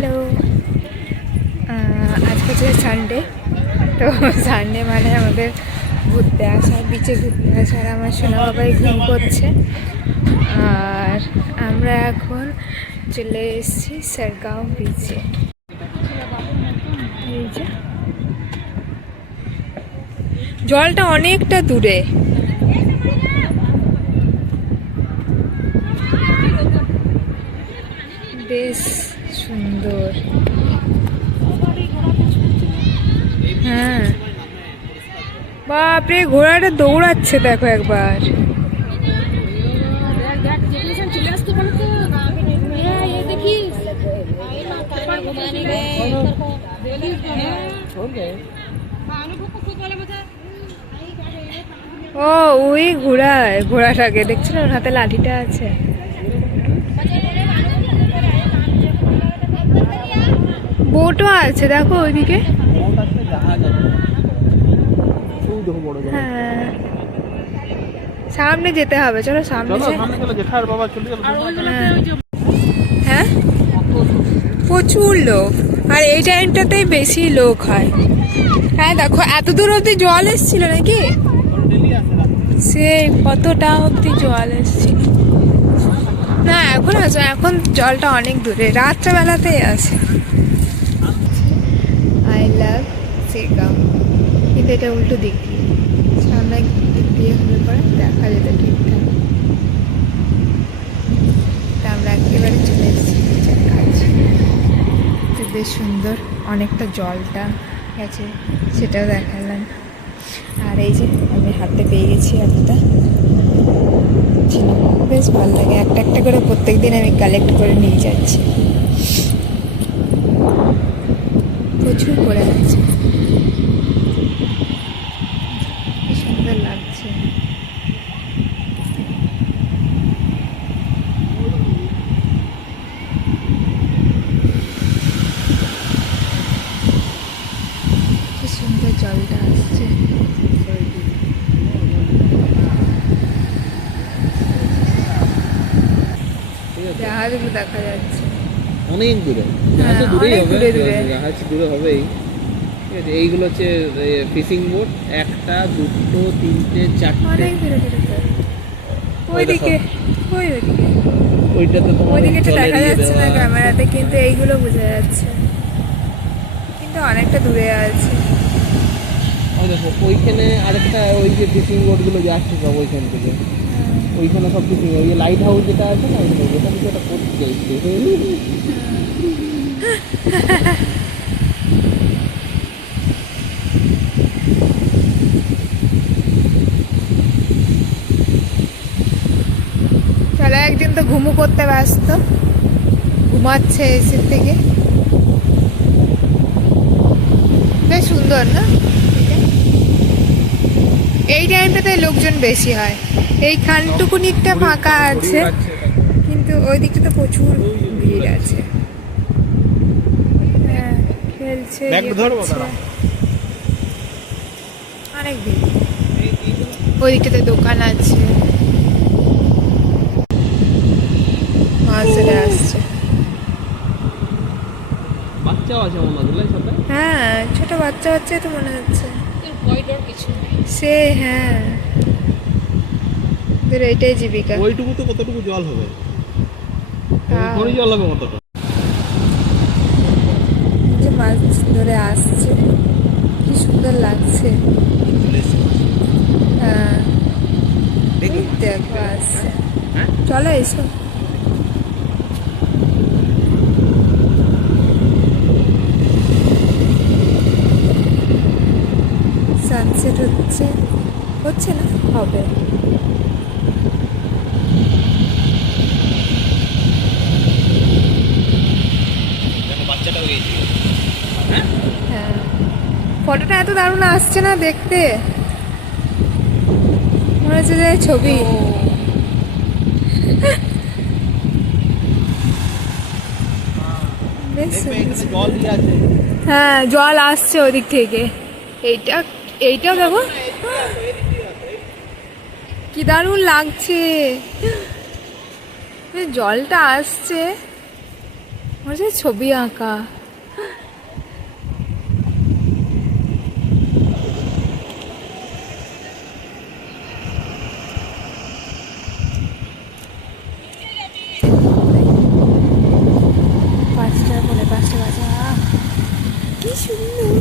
Hello, আজকে হচ্ছে Sunday. তো সানডে মানে আমাদের ঘুরতে আসা, বিচে ঘুরতে আসা। আর আমার সোনা বাবাই ঘুম করছে। আর আমরা এখন চলে এসেছি সারগাঁও বিচে। এই যে জলটা অনেকটা দূরে। বেশ সুন্দর। হ্যাঁ, বাপরে ঘোড়াটা দৌড়াচ্ছে, দেখো একবার। ও ওই ঘোড়াটাকে দেখছিল, ওর হাতে লাঠিটা আছে। বোটও আছে দেখো ওইদিকে। হ্যাঁ, সামনে যেতে হবে, চলো সামনে। হ্যাঁ, প্রচুর লোক, আর এই টাইমটাতেই বেশি লোক হয়। হ্যাঁ দেখো, এত দূর অব্দি জল এসছিল নাকি? সে কতটা অব্দি জল এসছিল না, এখন আছে, এখন জলটা অনেক দূরে, রাত্রেবেলাতেই আছে। আই লাভ সারগাঁও, কিন্তু এটা উল্টো দিক, সামনে দিক দিয়ে হলে পরে দেখা যেত ঠিকঠাক। আমরা একেবারে চলে এসেছি নিচের কাছে। বেশ সুন্দর, অনেকটা জলটা গেছে, সেটাও দেখালাম। আর এই যে আমি হাতে পেয়ে গেছি একটা ঝিনুক, বেশ ভালো লাগে। একটা একটা করে প্রত্যেক দিন আমি কালেক্ট করে নিয়ে যাচ্ছি। প্রচুর পড়ে আছে, সুন্দর লাগছে। কি সুন্দর জলটা আসছে। জাহাজগুলো দেখা যাচ্ছে অনেক দূরে, জাহাজ দূরে হবেই। ঠিক আছে, এইগুলো হচ্ছে ফিশিং বোট, একটা দুটো তিনটে চারটে, অনেক দূরে দূরে। ওইদিকে ওইটাতে ওইদিকে তো দেখা যাচ্ছে না ক্যামেরাতে, কিন্তু এইগুলো বোঝা যাচ্ছে, কিন্তু অনেকটা দূরে আছে। ওই দেখো ওইখানে আরেকটা, ওই যে ফিশিং বোটগুলো যাচ্ছে সব ওইখান থেকে, ওইখানে সব ফিশিং, ওই যে লাইট হাউস যেটা আছে না, ওইখানে কিছু একটা করতে চাইছে। চলো, একদিন তো ঘুমু করতে ব্যস্ত, ঘুমাচ্ছে এসির থেকে। বেশ সুন্দর না? এই টাইমটাতে লোকজন বেশি হয়, এই খানটুকুনিকটা ফাঁকা আছে, কিন্তু ওই দিকটা তো প্রচুর ভিড় আছে। হ্যাঁ, খেলছে, অনেক ভিড়। ওই দিকটাতে দোকান আছে, মাছ ধরে আসছে। বাচ্চাও আছে মনে হয় সাথে। হ্যাঁ, ছোট বাচ্চাই তো মনে হচ্ছে। সে হ্যাঁ, এইটাই জীবিকা। ওইটুকু তো কতটুকু জল হবে, থোড়ি জল হবে কতটা। যে মাছ ধরে আসছে, কি সুন্দর লাগছে। হ্যাঁ, দেখো আসছে। চলো এসো। সানসেট হচ্ছে না, হবে। হ্যাঁ, ফটোটা এত দারুণ আসছে না দেখতে, মনে হচ্ছে যে ছবি। হ্যাঁ, জল আসছে ওদিক থেকে। এইটাও দেখো কি দারুণ লাগছে, জলটা আসছে, মনে হচ্ছে ছবি আঁকা। পাঁচটা পরে 5টা বাজে, কি সুন্দর।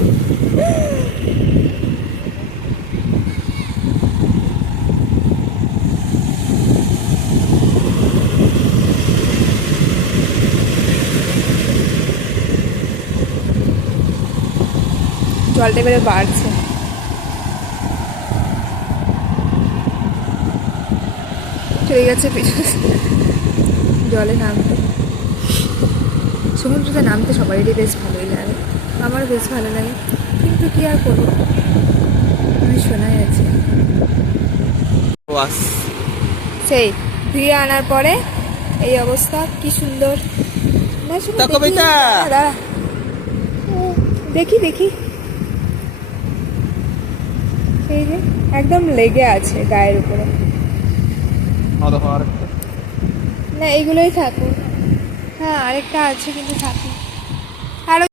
জলটা এবারে বাড়ছে। চলে গেছে পিছনে জলে নামতে। সমুদ্রতে নামতে সবারই বেশ ভালোই লাগে, আমার বেশ ভালো লাগে, কিন্তু কি আর করবো, আমি শোনাই আছে। সেই ধুয়ে আনার পরে এই অবস্থা, কি সুন্দর না? দাঁড়া, দেখি দেখি, সেই যে একদম লেগে আছে গায়ের উপরে। না এইগুলোই থাকুক। হ্যাঁ আরেকটা আছে কিন্তু থাকুক। আরো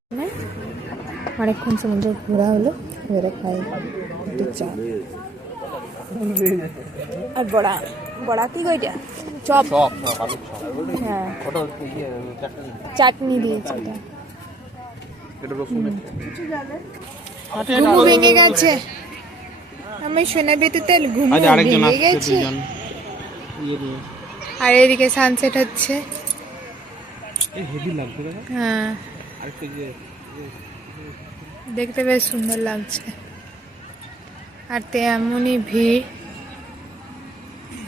অনেকক্ষণ সমুদ্র ঘোরা হলো, এবারে খাই একটু চা আর বড়া। বড়া কি কইটা? চপ। হ্যাঁ চাটনি দিয়েছে এটা। ঘুমু ভেঙে গেছে, আমি সোনা বেতুতে ঘুমু ভেঙে গেছে। আর এদিকে সানসেট হচ্ছে। হ্যাঁ দেখতে বেশ সুন্দর লাগছে। আর তেমনই ভিড়।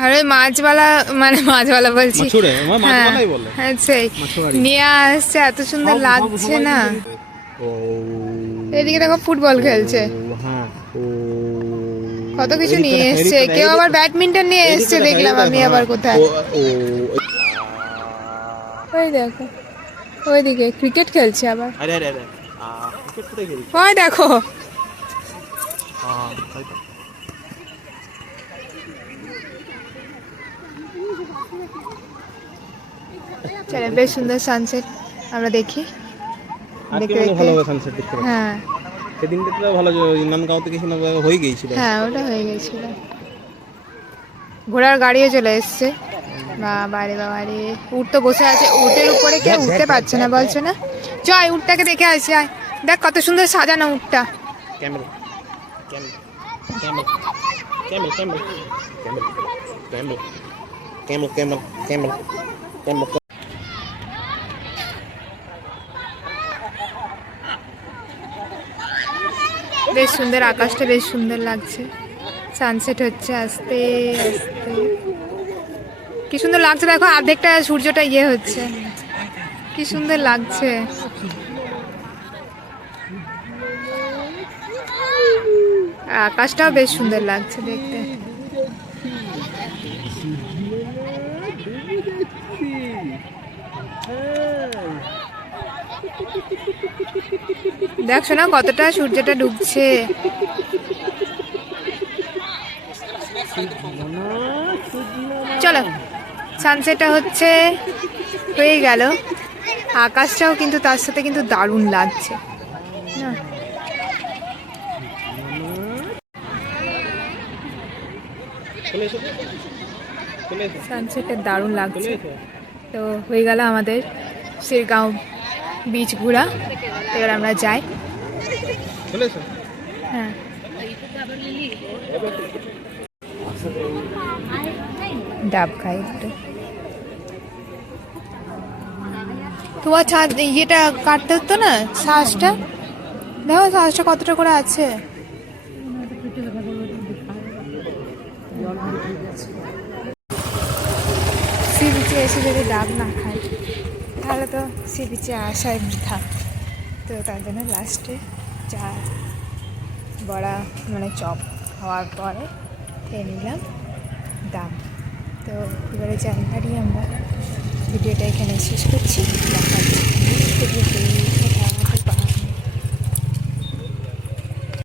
আর ওই মাছওয়ালা, মানে মাছওয়ালা বলছি, হ্যাঁ সেই নিয়ে আসছে, এত সুন্দর লাগছে না। এদিকে দেখো ফুটবল খেলছে, কত কিছু নিয়ে এসছে। কেউ আবার ব্যাডমিন্টন নিয়ে এসছে দেখলাম আমি আবার কোথায়। ওই দেখো ওইদিকে ক্রিকেট খেলছে আবার। ওই দেখো চলে, বেশ সুন্দর সানসেট আমরা দেখি। হ্যাঁ সেদিনকে তো ভালো, নানগাঁও থেকে হয়ে গিয়েছিল। হ্যাঁ ওটা হয়ে গেছিল। ঘোড়ার গাড়িও চলে এসছে। বাবারে বাবারে, উট তো বসে আছে, উটের উপরে কেউ উঠতে পারছে না, বলছে না? চল উটটাকে দেখে আসি। আয় দেখ কত সুন্দর সাজানো উটটা। বেশ সুন্দর, আকাশটা বেশ সুন্দর লাগছে। সানসেট হচ্ছে আস্তে আস্তে, কি সুন্দর লাগছে। দেখো অর্ধেকটা সূর্যটা ইয়ে হচ্ছে, কি সুন্দর লাগছে। আকাশটাও বেশ সুন্দর লাগছে দেখতে। দেখছো না কতটা সূর্যটা ডুবছে। চলো সানসেটটা হচ্ছে, হয়ে গেল। আকাশটাও কিন্তু তার সাথে কিন্তু দারুণ লাগছে না? সানসেটটা দারুণ লাগছে। তো হয়ে গেল আমাদের শিরগাঁও বিচ ঘোরা। এবার আমরা যাই। হ্যাঁ ডাব খাই একটু। তোমার ইয়েটা কাটতে হতো না, শ্বাসটা দেখো, শ্বাসটা কতটা করে আছে। সি বিচে এসে যদি ডাব না খাই তাহলে তো সি বিচে আসাই বৃথা। তো তার জন্য লাস্টে চা বড়া মানে চপ খাওয়ার পরে খেয়ে নিলাম ডাব। তো এবারে জানকারি আমরা ভিডিওটা এখানে শেষ করছি। দেখা হচ্ছে।